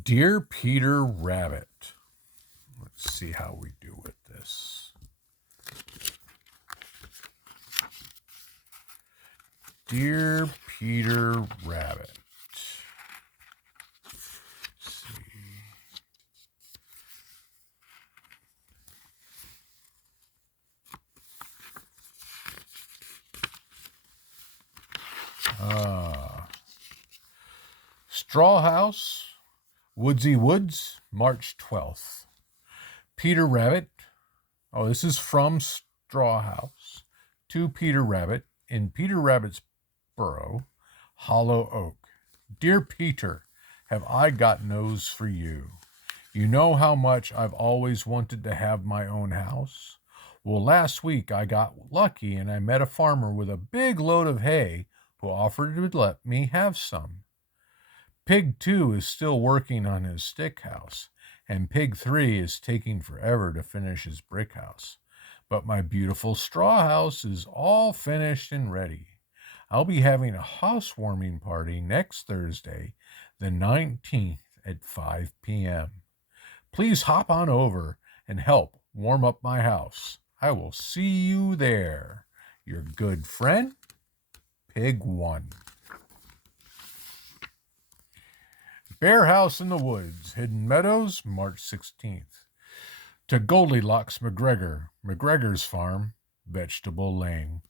Dear Peter Rabbit. Let's see how we do with this. Dear Peter Rabbit. Let's see. Straw House, Woodsy Woods, March 12th. Peter Rabbit. Oh, this is from Straw House to Peter Rabbit in Peter Rabbit's burrow, Hollow Oak. Dear Peter, have I got news for you? You know how much I've always wanted to have my own house? Well, last week I got lucky and I met a farmer with a big load of hay who offered to let me have some. Pig 2 is still working on his stick house, and Pig 3 is taking forever to finish his brick house. But my beautiful straw house is all finished and ready. I'll be having a housewarming party next Thursday, the 19th at 5 p.m. Please hop on over and help warm up my house. I will see you there. Your good friend, Pig 1. Bear House in the Woods, Hidden Meadows, March 16th. To Goldilocks McGregor, McGregor's Farm, Vegetable Lane.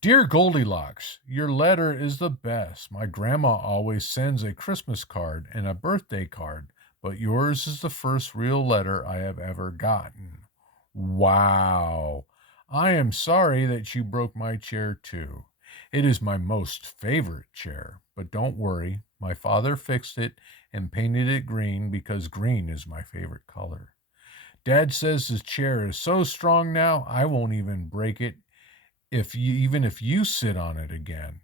Dear Goldilocks, your letter is the best. My grandma always sends a Christmas card and a birthday card, but yours is the first real letter I have ever gotten. Wow. I am sorry that you broke my chair too. It is my most favorite chair, but don't worry. My father fixed it and painted it green because green is my favorite color. Dad says his chair is so strong now, I won't even break it even if you sit on it again.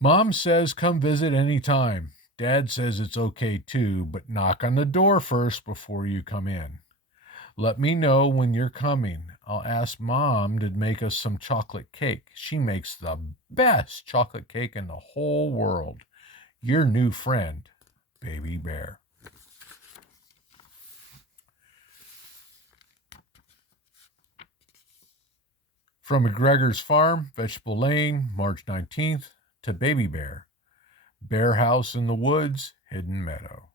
Mom says come visit any time. Dad says it's okay too, but knock on the door first before you come in. Let me know when you're coming. I'll ask Mom to make us some chocolate cake. She makes the best chocolate cake in the whole world. Your new friend, Baby Bear. From McGregor's Farm, Vegetable Lane, March 19th, to Baby Bear. Bear House in the Woods, Hidden Meadow.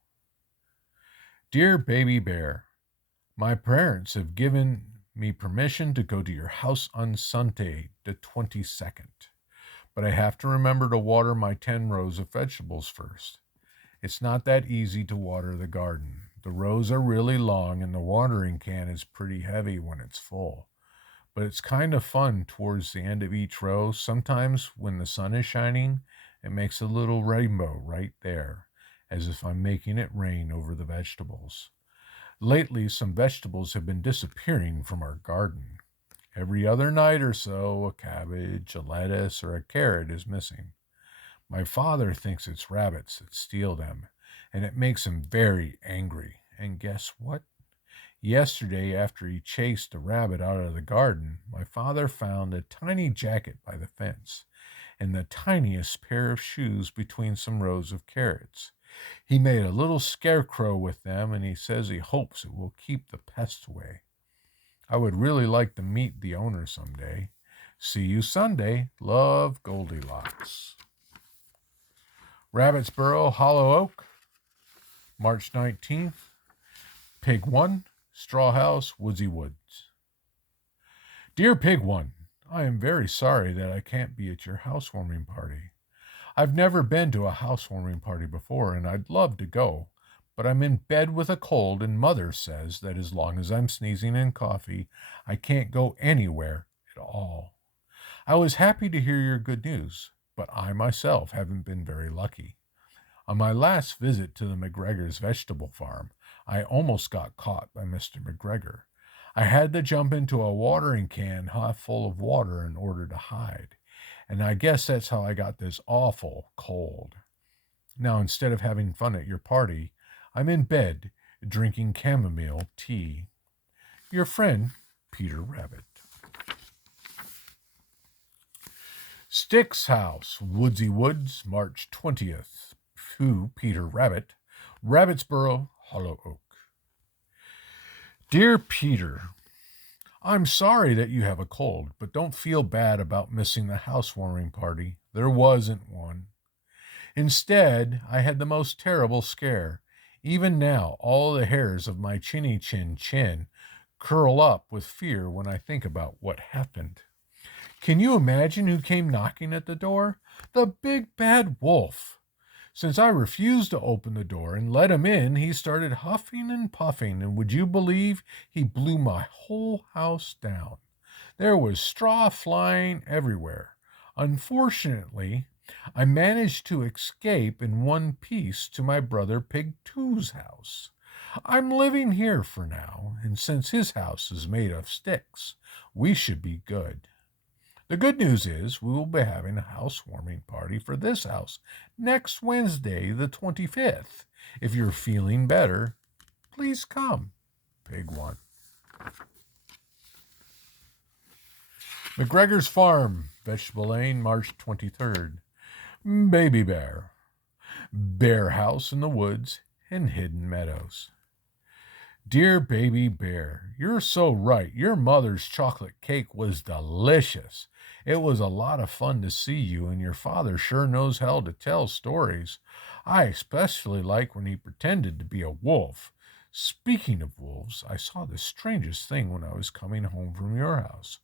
Dear Baby Bear, my parents have given me permission to go to your house on Sunday, the 22nd. But I have to remember to water my 10 rows of vegetables first. It's not that easy to water the garden. The rows are really long and the watering can is pretty heavy when it's full. But it's kind of fun towards the end of each row. Sometimes when the sun is shining, it makes a little rainbow right there, as if I'm making it rain over the vegetables. Lately, some vegetables have been disappearing from our garden. Every other night or so, a cabbage, a lettuce, or a carrot is missing. My father thinks it's rabbits that steal them, and it makes him very angry. And guess what? Yesterday, after he chased a rabbit out of the garden, my father found a tiny jacket by the fence and the tiniest pair of shoes between some rows of carrots. He made a little scarecrow with them, and he says he hopes it will keep the pests away. I would really like to meet the owner someday. See you Sunday. Love, Goldilocks. Rabbit's Burrow, Hollow Oak, March 19th. Pig 1, Straw House, Woodsy Woods. Dear Pig 1, I am very sorry that I can't be at your housewarming party. I've never been to a housewarming party before, and I'd love to go, but I'm in bed with a cold, and Mother says that as long as I'm sneezing and coffee, I can't go anywhere at all. I was happy to hear your good news, but I myself haven't been very lucky. On my last visit to the McGregor's vegetable farm, I almost got caught by Mr. McGregor. I had to jump into a watering can half full of water in order to hide, and I guess that's how I got this awful cold. Now, instead of having fun at your party, I'm in bed drinking chamomile tea. Your friend, Peter Rabbit. Sticks House, Woodsy Woods, March 20th. To Peter Rabbit. Rabbitsboro, Hollow Oak. Dear Peter, I'm sorry that you have a cold, but don't feel bad about missing the housewarming party. There wasn't one. Instead, I had the most terrible scare. Even now, all the hairs of my chin curl up with fear when I think about what happened. Can you imagine who came knocking at the door? The big bad wolf. Since I refused to open the door and let him in, he started huffing and puffing, and would you believe he blew my whole house down? There was straw flying everywhere. Unfortunately, I managed to escape in one piece to my brother Pig 2's house. I'm living here for now, and since his house is made of sticks, we should be good. The good news is we will be having a housewarming party for this house next Wednesday, the 25th. If you're feeling better, please come. Pig 1. McGregor's Farm, Vegetable Lane, March 23rd. Baby Bear. Bear House in the Woods and Hidden Meadows. Dear Baby Bear, you're so right. Your mother's chocolate cake was delicious. It was a lot of fun to see you, and your father sure knows how to tell stories. I especially like when he pretended to be a wolf. Speaking of wolves, I saw the strangest thing when I was coming home from your house.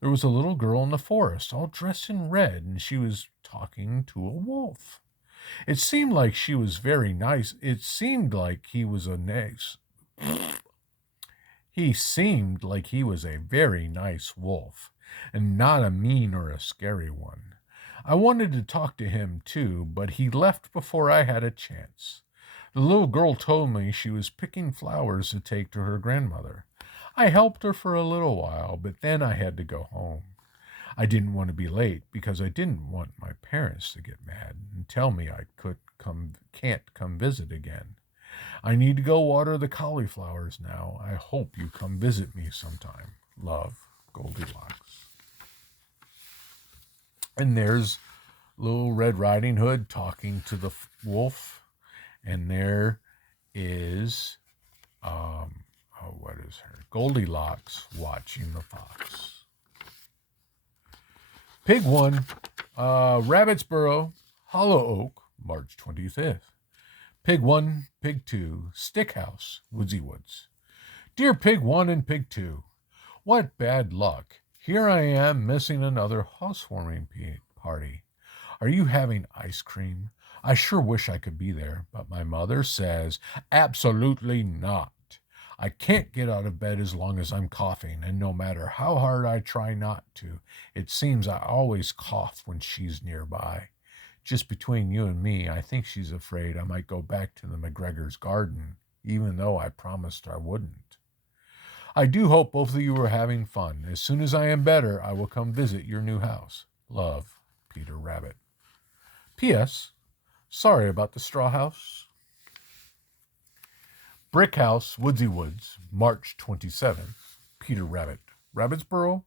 There was a little girl in the forest, all dressed in red, and she was talking to a wolf. It seemed like she was very nice. It seemed like he was a nice. He seemed like he was a very nice wolf, and not a mean or a scary one. I wanted to talk to him too, but he left before I had a chance. The little girl told me she was picking flowers to take to her grandmother. I helped her for a little while, but then I had to go home. I didn't want to be late because I didn't want my parents to get mad and tell me I can't come visit again. I need to go water the cauliflowers now. I hope you come visit me sometime. Love, Goldilocks. And there's little Red Riding Hood talking to the wolf. And there is, what is her? Goldilocks watching the fox. Pig 1, Rabbitsboro, Hollow Oak, March 25th. Pig 1, Pig 2, Stick House, Woodsy Woods. Dear Pig 1 and Pig 2, what bad luck. Here I am missing another housewarming party. Are you having ice cream? I sure wish I could be there, but my mother says absolutely not. I can't get out of bed as long as I'm coughing, and no matter how hard I try not to, it seems I always cough when she's nearby. Just between you and me, I think she's afraid I might go back to the McGregor's garden, even though I promised I wouldn't. I do hope both of you are having fun. As soon as I am better, I will come visit your new house. Love, Peter Rabbit. P.S. Sorry about the straw house. Brick House, Woodsy Woods, March 27th. Peter Rabbit. Rabbitsboro,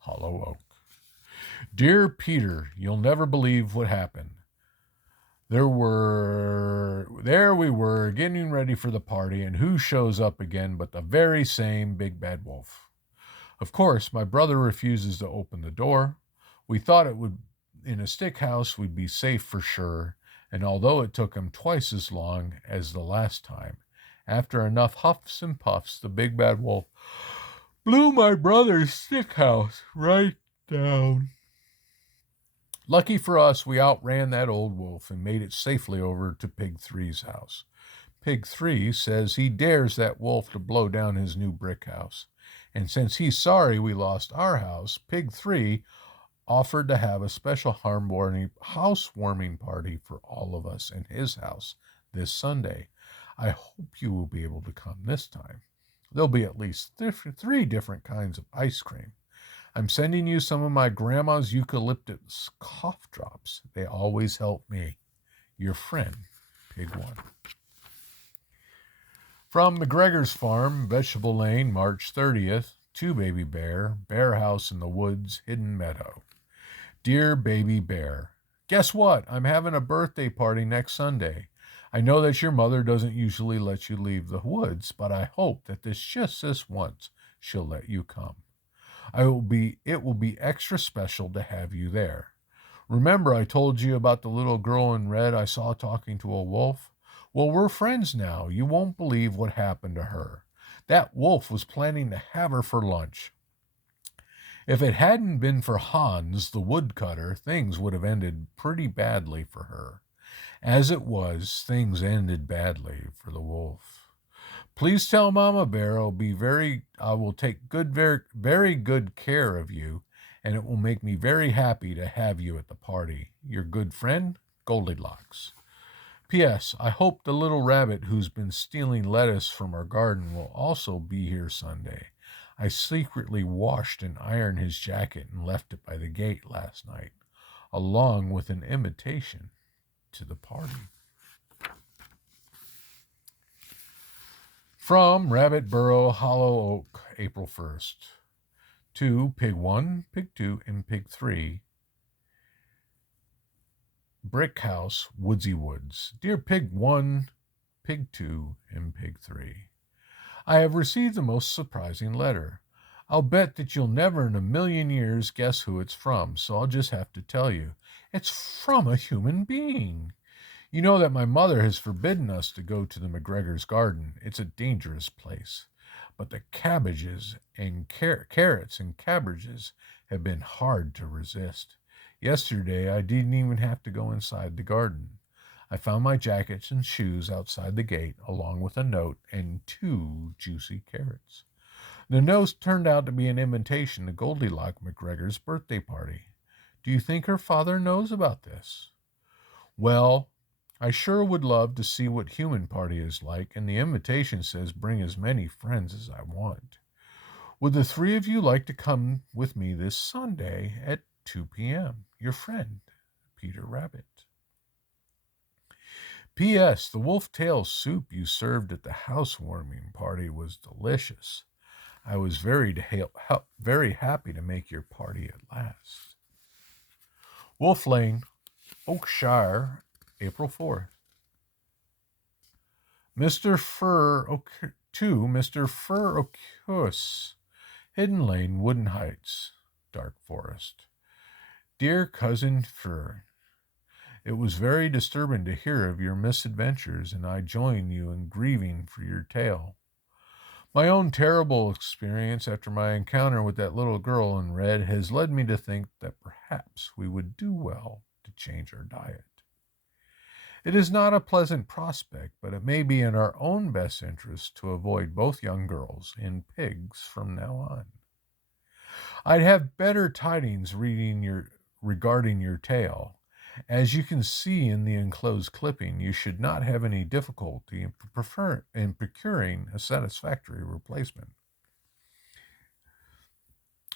Hollow Oak. Dear Peter, you'll never believe what happened. There we were, getting ready for the party, and who shows up again but the very same big bad wolf. Of course, my brother refuses to open the door. We thought it would, in a stick house, we'd be safe for sure, and although it took him twice as long as the last time, after enough huffs and puffs, the big bad wolf blew my brother's stick house right down. Lucky for us, we outran that old wolf and made it safely over to Pig 3's house. Pig 3 says he dares that wolf to blow down his new brick house. And since he's sorry we lost our house, Pig 3 offered to have a special housewarming party for all of us in his house this Sunday. I hope you will be able to come this time. There'll be at least 3 different kinds of ice cream. I'm sending you some of my grandma's eucalyptus cough drops. They always help me. Your friend, Pig 1. From McGregor's Farm, Vegetable Lane, March 30th, to Baby Bear, Bear House in the Woods, Hidden Meadow. Dear Baby Bear, guess what? I'm having a birthday party next Sunday. I know that your mother doesn't usually let you leave the woods, but I hope that just this once she'll let you come. It will be extra special to have you there. Remember I told you about the little girl in red I saw talking to a wolf? Well, we're friends now. You won't believe what happened to her. That wolf was planning to have her for lunch. If it hadn't been for Hans, the woodcutter, things would have ended pretty badly for her. As it was, things ended badly for the wolf. Please tell Mama Bear I will take very good care of you, and it will make me very happy to have you at the party. Your good friend, Goldilocks. P.S. I hope the little rabbit who's been stealing lettuce from our garden will also be here Sunday. I secretly washed and ironed his jacket and left it by the gate last night, along with an invitation to the party. From Rabbit Burrow, Hollow Oak, April 1st. To Pig 1, Pig 2, and Pig 3, Brick House, Woodsy Woods. Dear Pig 1, Pig 2, and Pig 3, I have received the most surprising letter. I'll bet that you'll never in a million years guess who it's from, so I'll just have to tell you. It's from a human being. You know that my mother has forbidden us to go to the McGregor's garden. It's a dangerous place. But the cabbages and carrots and cabbages have been hard to resist. Yesterday, I didn't even have to go inside the garden. I found my jackets and shoes outside the gate, along with a note and 2 juicy carrots. The note turned out to be an invitation to Goldilocks McGregor's birthday party. Do you think her father knows about this? Well, I sure would love to see what human party is like, and the invitation says bring as many friends as I want. Would the 3 of you like to come with me this Sunday at 2 p.m.? Your friend, Peter Rabbit. P.S. The wolf tail soup you served at the housewarming party was delicious. I was very happy to make your party at last. Wolf Lane, Oakshire, April 4th. Mr. Fur Oculus, Hidden Lane, Wooden Heights, Dark Forest. Dear Cousin Fur, it was very disturbing to hear of your misadventures, and I join you in grieving for your tale. My own terrible experience after my encounter with that little girl in red has led me to think that perhaps we would do well to change our diet. It is not a pleasant prospect, but it may be in our own best interest to avoid both young girls and pigs from now on. I'd have better tidings regarding your tale. As you can see in the enclosed clipping, you should not have any difficulty in procuring a satisfactory replacement.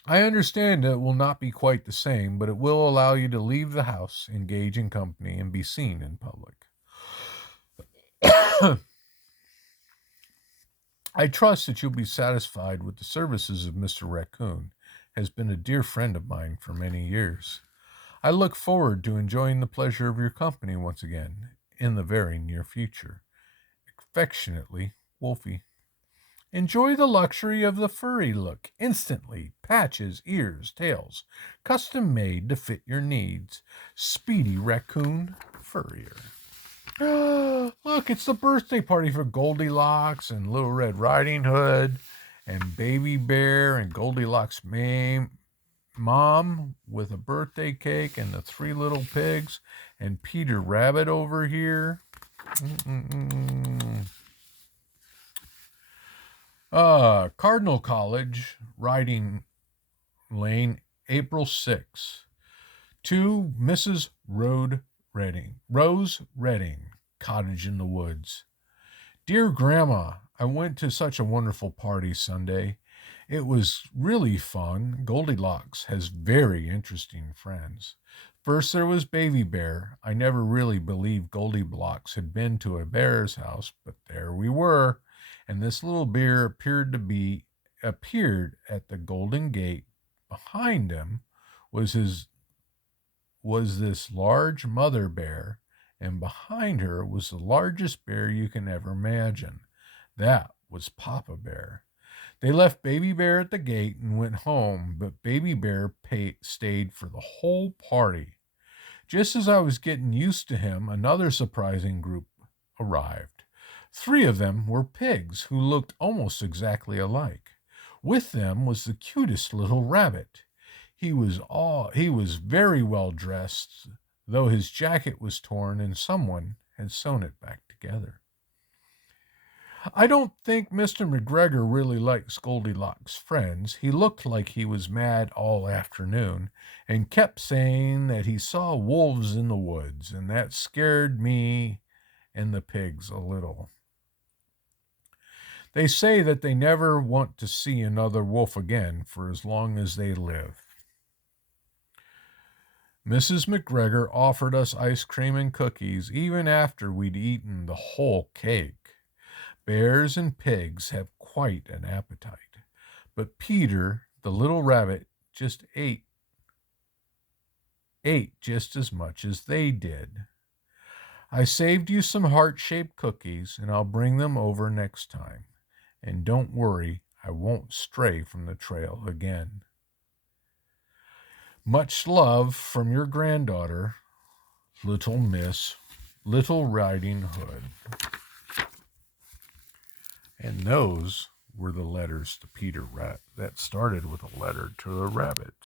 I understand it will not be quite the same, but it will allow you to leave the house, engage in company, and be seen in public. I trust that you'll be satisfied with the services of Mr. Raccoon, has been a dear friend of mine for many years. I look forward to enjoying the pleasure of your company once again in the very near future. Affectionately, Wolfie. Enjoy the luxury of the furry look instantly. Patches, ears, tails, custom made to fit your needs. Speedy Raccoon Furrier. Look, it's the birthday party for Goldilocks and Little Red Riding Hood and Baby Bear and Goldilocks' mom with a birthday cake and the 3 little pigs and Peter Rabbit over here. Cardinal College, Riding Lane, April 6th. To Mrs. Rose Redding, Cottage in the Woods. Dear Grandma, I went to such a wonderful party Sunday. It was really fun. Goldilocks has very interesting friends. First there was Baby Bear. I never really believed Goldilocks had been to a bear's house, but there we were. And this little bear appeared at the Golden Gate. Behind him was this large mother bear and behind her was the largest bear you can ever imagine. That was Papa Bear. They left Baby Bear at the gate and went home, but Baby Bear stayed for the whole party. Just as I was getting used to him, another surprising group arrived. 3 of them were pigs who looked almost exactly alike. With them was the cutest little rabbit. He was very well dressed, though his jacket was torn and someone had sewn it back together. I don't think Mr. McGregor really likes Goldilocks' friends. He looked like he was mad all afternoon and kept saying that he saw wolves in the woods, and that scared me and the pigs a little. They say that they never want to see another wolf again for as long as they live. Mrs. McGregor offered us ice cream and cookies even after we'd eaten the whole cake. Bears and pigs have quite an appetite, but Peter, the little rabbit, just ate just as much as they did. I saved you some heart-shaped cookies, and I'll bring them over next time. And don't worry, I won't stray from the trail again. Much love from your granddaughter, Little Miss Little Riding Hood. And those were the letters to Peter Rat that started with a letter to a rabbit.